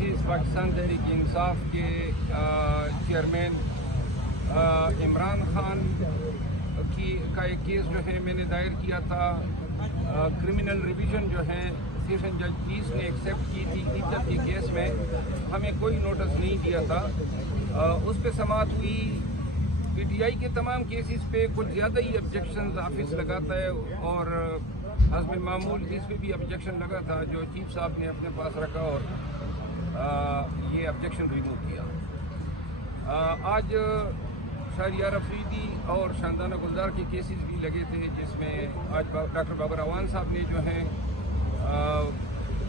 Cases Pakistan Tehreek Insaf के chairman Imran Khan का एक केस जो है मैंने दायर किया था। क्रिमिनल रिवीजन जो है सेशन जज 30 ने एक्सेप्ट की थी। इज्जत के केस में हमें कोई नोटिस नहीं दिया था। उस पर समाअत हुई। पीटीआई के तमाम केसेस पे कुछ ज़्यादा ही ऑब्जेक्शन ऑफिस लगाता है और हस्ब मामूल इस पे भी ऑब्जेक्शन लगा था जो चीफ साहब ने अपने पास रखा और ये ऑब्जेक्शन रिमूव किया। आज शहरियार अफरीदी और शानदाना गुलजार के केसेस भी लगे थे जिसमें आज डॉक्टर बाबर अवान साहब ने जो है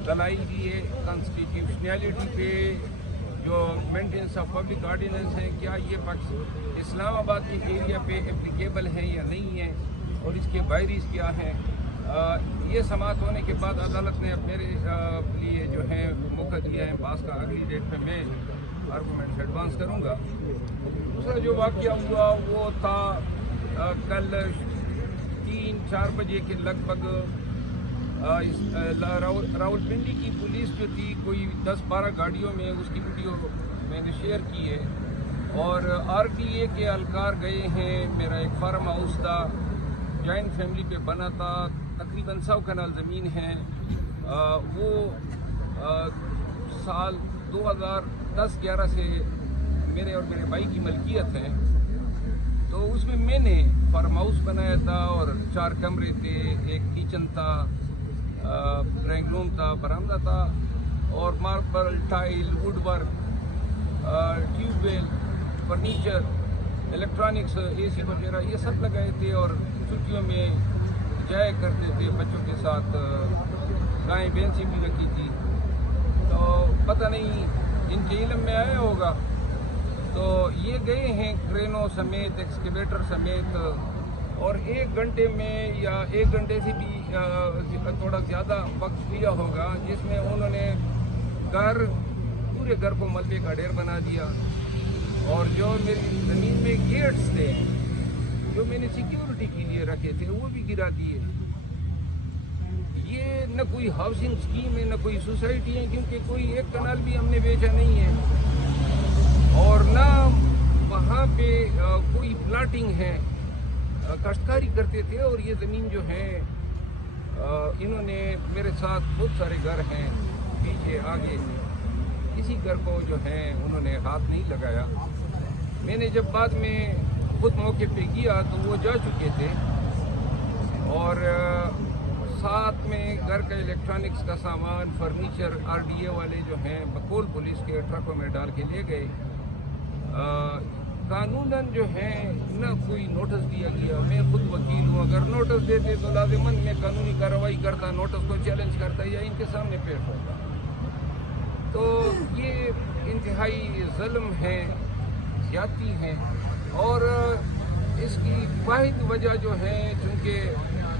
दलाई दी है कॉन्स्टिट्यूशनैलिटी पे जो मेंटेनेंस ऑफ पब्लिक ऑर्डिनेंस है, क्या ये इस्लामाबाद के एरिया पे एप्लीकेबल है या नहीं है और इसके वायरीज क्या हैं। ये समाअत होने के बाद अदालत ने मेरे लिए जो है मौका दिया है पास का। अगली डेट पे मैं आर्गूमेंट्स एडवांस करूँगा। दूसरा जो वाक़या हुआ वो था कल 3-4 बजे के लगभग रावलपिंडी की पुलिस जो थी कोई 10-12 गाड़ियों में उसकी वीडियो मैंने शेयर की है और आरटीए के एहलकार गए हैं। मेरा एक फार्म हाउस था, जॉइंट फैमिली पे बना था, तकरीबन 100 कनाल ज़मीन है। वो साल 2010-11 से मेरे और मेरे भाई की मलकियत है। तो उसमें मैंने फार्म हाउस बनाया था और 4 कमरे थे, एक किचन था, ड्राइंग रूम था, बरामदा था और marble, tile, wood work, tubewell, furniture, electronics, AC वगैरह ये सब लगाए थे और छुट्टियों में जाया करते थे बच्चों के साथ। गाय भैंसी भी रखी थी। तो पता नहीं इनके इल्म में आया होगा तो ये गए हैं क्रेनों समेत, एक्सकेवेटर समेत और 1 घंटे में या 1 घंटे से भी थोड़ा ज़्यादा वक्त लिया होगा जिसमें उन्होंने पूरे घर को मलबे का ढेर बना दिया और जो मेरी ज़मीन में गेट्स थे जो मैंने सिक्योरिटी के लिए रखे थे वो भी गिरा दिए। ये न कोई हाउसिंग स्कीम है न कोई सोसाइटी है क्योंकि कोई एक कनाल भी हमने बेचा नहीं है और न वहाँ पे कोई प्लाटिंग है। काश्तकारी करते थे और ये ज़मीन जो है इन्होंने मेरे साथ बहुत सारे घर हैं पीछे आगे, किसी घर को जो है उन्होंने हाथ नहीं लगाया। मैंने जब बाद में खुद मौके पे किया तो वो जा चुके थे और साथ में घर का इलेक्ट्रॉनिक्स का सामान, फर्नीचर आरडीए वाले जो हैं बकोल पुलिस के ट्रकों में डाल के ले गए। कानूनन जो है न कोई नोटिस दिया गया। मैं खुद वकील हूँ, अगर नोटिस देते तो लाजिमन मैं कानूनी कार्रवाई करता, नोटिस को चैलेंज करता या इनके सामने पेश होता। तो ये इंतहाई ज़ुल्म है, ज़्यादती है और इसकी वाहिद वजह जो है, चूँकि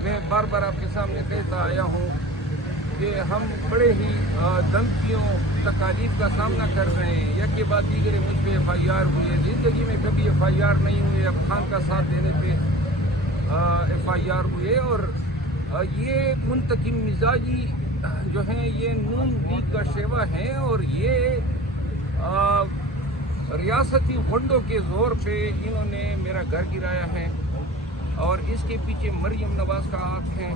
मैं बार बार आपके सामने कहता आया हूँ कि हम बड़े ही धमकियों तकालीफ का सामना कर रहे हैं। एक के बाद दीगर मुझ पर FIR हुए, ज़िंदगी में कभी FIR नहीं हुए, अब खान का साथ देने पे FIR हुए और ये मुंतकिम मिजाजी जो हैं ये नून लीग का शेवा है और ये रियासती फंडों के ज़ोर पे इन्होंने मेरा घर गिराया है और इसके पीछे मरियम नवाज का हाथ है।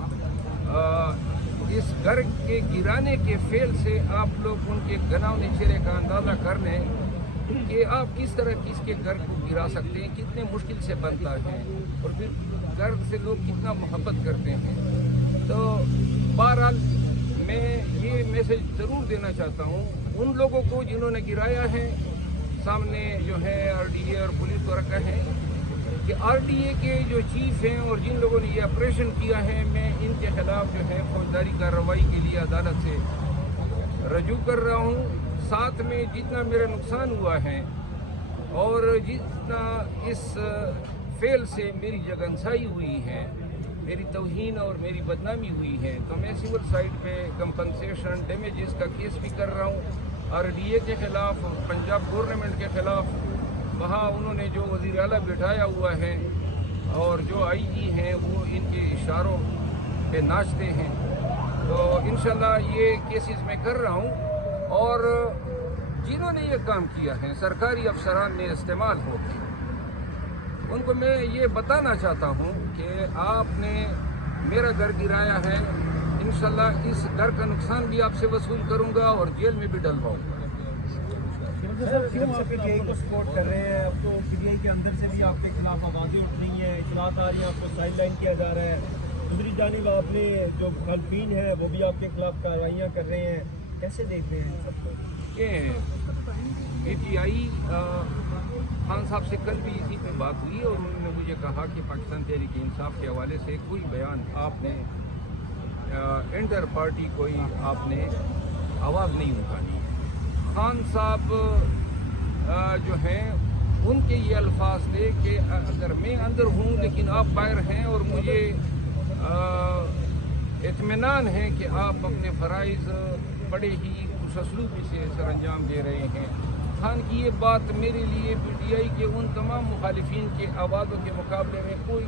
इस घर के गिराने के फेल से आप लोग उनके गनावने चेहरे का अंदाज़ा कर लें कि आप किस तरह किसके घर को गिरा सकते हैं, कितने मुश्किल से बनता है और फिर घर से लोग कितना मोहब्बत करते हैं। तो बहरहाल मैं ये मैसेज ज़रूर देना चाहता हूँ उन लोगों को जिन्होंने गिराया है। सामने जो है आरडीए और पुलिस को रखा है कि आरडीए के जो चीफ हैं और जिन लोगों ने ये ऑपरेशन किया है, मैं इनके खिलाफ जो है फौजदारी कार्रवाई के लिए अदालत से रजू कर रहा हूँ। साथ में जितना मेरा नुकसान हुआ है और जितना इस फेल से मेरी जगनसाई हुई है, मेरी तौहीन और मेरी बदनामी हुई है, तो मैं सिविल साइड पे कंपनसेशन डैमेजेस का केस भी कर रहा हूँ। आरडीए के ख़िलाफ़, पंजाब गवर्नमेंट के ख़िलाफ़, वहाँ उन्होंने जो वज़ीर आला बिठाया हुआ है और जो आईजी हैं वो इनके इशारों पे नाचते हैं। तो इंशाल्लाह ये केसेस मैं कर रहा हूँ और जिन्होंने ये काम किया है सरकारी अफसरान ने इस्तेमाल हो गए, उनको मैं ये बताना चाहता हूँ कि आपने मेरा घर गिराया है, इंशाल्लाह इस घर का नुकसान भी आपसे वसूल करूँगा और जेल में भी डलवाऊँगा। सर क्यों आप पीटीआई को सपोर्ट कर रहे हैं? अब तो पीटीआई के अंदर से भी आपके खिलाफ आवाज़ें उठ रही हैं, इतलात आ रही हैं, आपको साइड लाइन किया जा रहा है। दूसरी जानिब आपने जो मुखालफीन है वो भी आपके खिलाफ कार्रवाइयाँ कर रहे हैं, कैसे देख रहे हैं सबको? ये पीटीआई खान साहब से कल भी इसी पे बात हुई और उन्होंने मुझे कहा कि पाकिस्तान तहरीक इंसाफ के हवाले से कोई बयान आपने इंटर पार्टी कोई आपने आवाज़ नहीं उठानी। खान साहब जो हैं उनके ये अल्फाज थे कि अगर मैं अंदर हूँ लेकिन आप बाहर हैं और मुझे इत्मीनान है कि आप अपने फ़राइज़ बड़े ही खुशअस्लूबी से सर अंजाम दे रहे हैं। खान की ये बात मेरे लिए पीटीआई के उन तमाम मुखालिफिन के आवाज़ों के मुकाबले में कोई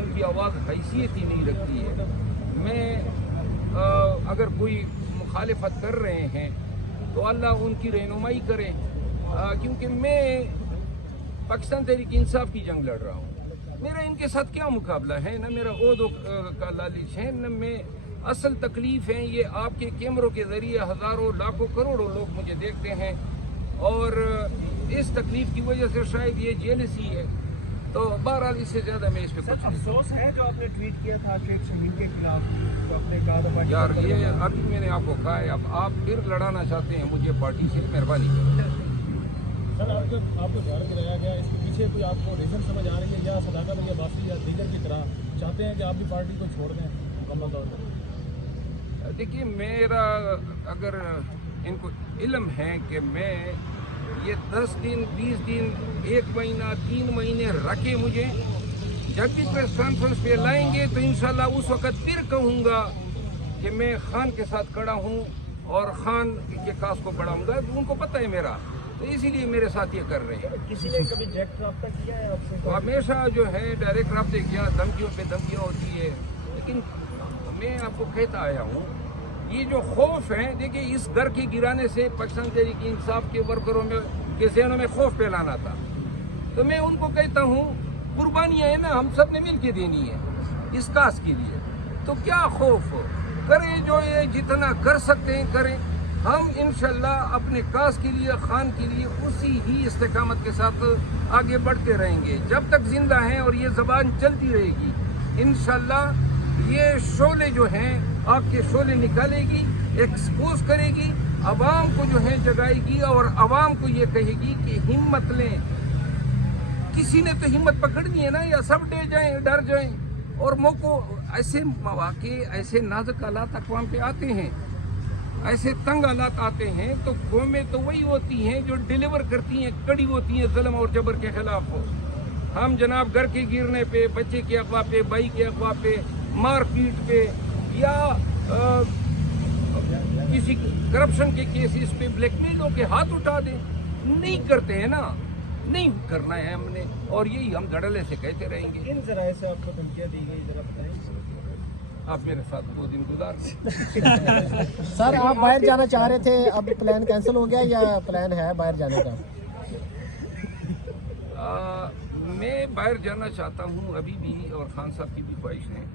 उनकी आवाज़ हैसियत ही नहीं रखती है। मैं अगर कोई मुखालिफत कर रहे हैं तो अल्लाह उनकी रहनुमाई करे, क्योंकि मैं पाकिस्तान तहरीक इंसाफ की जंग लड़ रहा हूँ। मेरा इनके साथ क्या मुकाबला है, न मेरा ओहदों का लालच है, न मैं असल तकलीफ है ये आपके कैमरों के ज़रिए हज़ारों लाखों करोड़ों लोग मुझे देखते हैं और इस तकलीफ की वजह से शायद ये जेलसी है। तो बहरहाल इससे ज़्यादा मैं इस पर कुछ नहीं। अफसोस है जो आपने ट्वीट किया था शेख शहीद के खिलाफ, जो आपने कहा था यार ये अभी मैंने आपको कहा है, अब आप फिर लड़ाना चाहते हैं मुझे पार्टी से, मेहरबानी करें। सर आपको घर गिराया गया, इसके पीछे कोई आपको रीज़न समझ आ रही है या सदाकत या बासी या दीगर की तरह चाहते हैं कि आप भी पार्टी को छोड़ दें मुकम्मल तौर पर? देखिए मेरा अगर इनको इल्म है कि मैं ये 10 दिन 20 दिन 1 महीना 3 महीने रखे मुझे, जब भी प्रेस कॉन्फ्रेंस पे लाएंगे तो इंशाल्लाह उस वक़्त फिर कहूँगा कि मैं खान के साथ खड़ा हूँ और खान के कास को बढ़ाऊँगा। उनको पता है मेरा, तो इसीलिए मेरे साथ ये कर रहे हैं। किसी ने कभी डायरेक्ट रब्ता किया है आपसे? तो हमेशा जो है डायरेक्ट रब्ते किया, धमकियों पे धमकियाँ होती है, लेकिन मैं आपको कहता आया हूँ ये जो खौफ है, देखिए इस घर के गिराने से पाकिस्तान तहरीक इंसाफ के वर्करों में के ज़हनों में खौफ फैलाना था। तो मैं उनको कहता हूँ कुर्बानियाँ है ना, हम सब ने मिल के देनी है इस कास के लिए, तो क्या खौफ करें, जो ये जितना कर सकते हैं करें। हम इंशाल्लाह अपने कास के लिए खान के लिए उसी ही इस्तेकामत के साथ आगे बढ़ते रहेंगे जब तक जिंदा हैं और ये ज़बान चलती रहेगी। इंशाल्लाह ये शोले जो हैं आपके शोले निकालेगी, एक्सपोज करेगी, अवाम को जो है जगाएगी और अवाम को ये कहेगी कि हिम्मत लें। किसी ने तो हिम्मत पकड़नी है ना, या सब डर जाएं। और मौको ऐसे मौके ऐसे नाजुक हालात अक़वाम पे आते हैं, ऐसे तंग हालात आते हैं, तो कौमें तो वही होती हैं जो डिलीवर करती हैं, कड़ी होती हैं जुल्म और जबर के खिलाफ हो। हम जनाब घर के गिरने पे, बच्चे के अगवा पे, भाई के अगवा पे, मार पीट पे या किसी करप्शन के केसेस पे ब्लैकमेल के हाथ उठा दें, नहीं करते हैं ना, नहीं करना है हमने, और यही हम धड़ल्ले से कहते रहेंगे। इन जराए से आपको धमकियाँ दी गई, जरा बताएं। आप मेरे साथ 2 दिन गुजार सर आप बाहर जाना चाह रहे थे, अब प्लान कैंसिल हो गया या प्लान है बाहर जाने का? मैं बाहर जाना चाहता हूँ अभी भी, और खान साहब की भी ख्वाहिश है।